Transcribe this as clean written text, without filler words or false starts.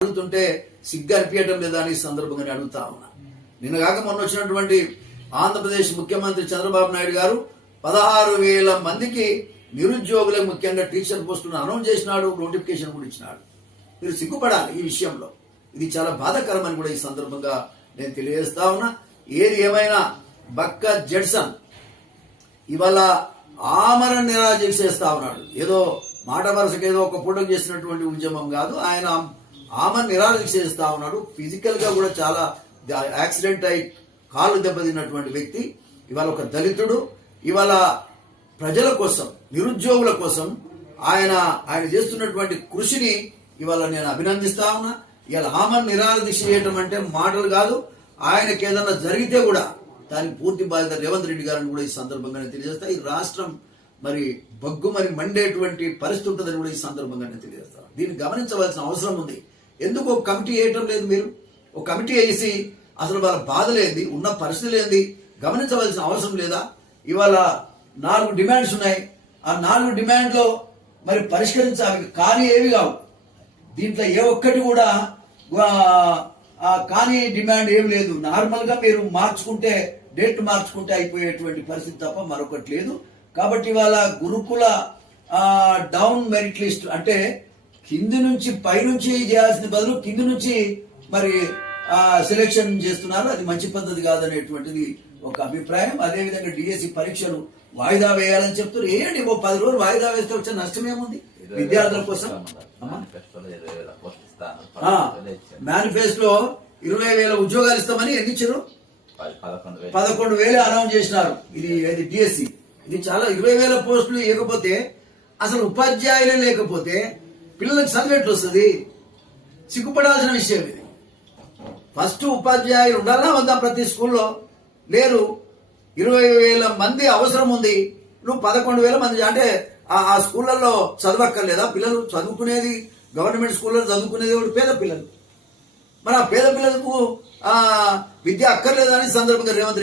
అడుగుతుంటే సిగ్గు అనిపించడం లేదా అని సందర్భంగా అడుగుతా ఉన్నా. నిన్న కాక మొన్న వచ్చినటువంటి ఆంధ్రప్రదేశ్ ముఖ్యమంత్రి చంద్రబాబు నాయుడు గారు 16,000 మందికి నిరుద్యోగులకు ముఖ్యంగా టీచర్ పోస్టులను అనౌన్స్ చేసినాడు, నోటిఫికేషన్ కూడా ఇచ్చినాడు. మీరు సిగ్గుపడాలి ఈ విషయంలో. ఇది చాలా బాధాకరమని కూడా ఈ సందర్భంగా నేను తెలియజేస్తా ఉన్నా. ఏది ఏమైనా బక్క జడ్సన్ ఇవాళ ఆమరణ నిరాహార చేస్తా ఉన్నాడు. ఏదో మాట వరుసకు ఏదో ఒక పూటకు చేసినటువంటి ఉద్యమం కాదు, ఆయన ఆమరణ నిరాహార చేస్తా ఉన్నాడు. ఫిజికల్ గా కూడా చాలా యాక్సిడెంట్ అయి కాళ్ళు దెబ్బతిన్నటువంటి వ్యక్తి. ఇవాళ ఒక దళితుడు ఇవాళ ప్రజల కోసం, నిరుద్యోగుల కోసం ఆయన చేస్తున్నటువంటి కృషిని ఇవాళ నేను అభినందిస్తా ఉన్నా. ఇవాళ ఆమరణ నిరాహార దీక్ష చేయటం అంటే మాటలు కాదు. ఆయనకి ఏదన్నా జరిగితే కూడా దానికి పూర్తి బాధ్యత రేవంత్ రెడ్డి గారిని కూడా ఈ సందర్భంగా తెలియజేస్తా. ఈ రాష్ట్రం మరి బగ్గుమని మండేటువంటి పరిస్థితి ఉంటుందని కూడా ఈ సందర్భంగా తెలియజేస్తా. దీన్ని గమనించవలసిన అవసరం ఉంది. ఎందుకు ఒక కమిటీ వేయటం లేదు? మీరు ఒక కమిటీ వేసి అసలు వాళ్ళ బాధలేంది, ఉన్న పరిస్థితులు ఏంది గమనించవలసిన అవసరం లేదా? ఇవాళ 4 డిమాండ్స్ ఉన్నాయి. ఆ 4 డిమాండ్లో మరి పరిష్కరించాలి కానీ ఏవి కావు. దీంట్లో ఏ ఒక్కటి కూడా కానీ డిమాండ్ ఏమి లేదు. నార్మల్ గా మీరు మార్చుకుంటే, డేట్ మార్చుకుంటే అయిపోయేటువంటి పరిస్థితి తప్ప మరొకటి లేదు. కాబట్టి ఇవాళ గురుకుల డౌన్ మెరిట్ లిస్ట్ అంటే కింది నుంచి పైనుంచి చేయాల్సిన బదులు కింది నుంచి మరి సెలెక్షన్ చేస్తున్నారు. అది మంచి పద్ధతి కాదనేటువంటిది ఒక అభిప్రాయం. అదేవిధంగా డిఎస్సి పరీక్షలు వాయిదా వేయాలని చెప్తారు. ఏంటి 10 రోజులు వాయిదా వేస్తే వచ్చే నష్టం ఏముంది విద్యార్థుల కోసం? మేనిఫెస్టోలో 20,000 ఉద్యోగాలు ఇస్తామని ఎన్ని ఇచ్చారు? 11,000 అనౌన్స్ చేసినారు. ఇది డిఎస్సి. ఇది చాలా 20,000 పోస్టులు ఇవ్వకపోతే, అసలు ఉపాధ్యాయులే లేకపోతే పిల్లలకు చదివేట్లు వస్తుంది. సిగ్గుపడాల్సిన విషయం ఇది. ఫస్ట్ ఉపాధ్యాయులు ఉండాలా వద్దా? ప్రతి స్కూల్లో లేరు. 20,000 మంది అవసరం ఉంది. నువ్వు 11,000 మంది అంటే ఆ స్కూళ్లలో చదవక్కర్లేదా? పిల్లలు చదువుకునేది గవర్నమెంట్ స్కూల్లో చదువుకునేది పేద పిల్లలు. మరి ఆ పేద పిల్లలకు విద్య అక్కర్లేదని సందర్భంగా రేవంత్ రెడ్డి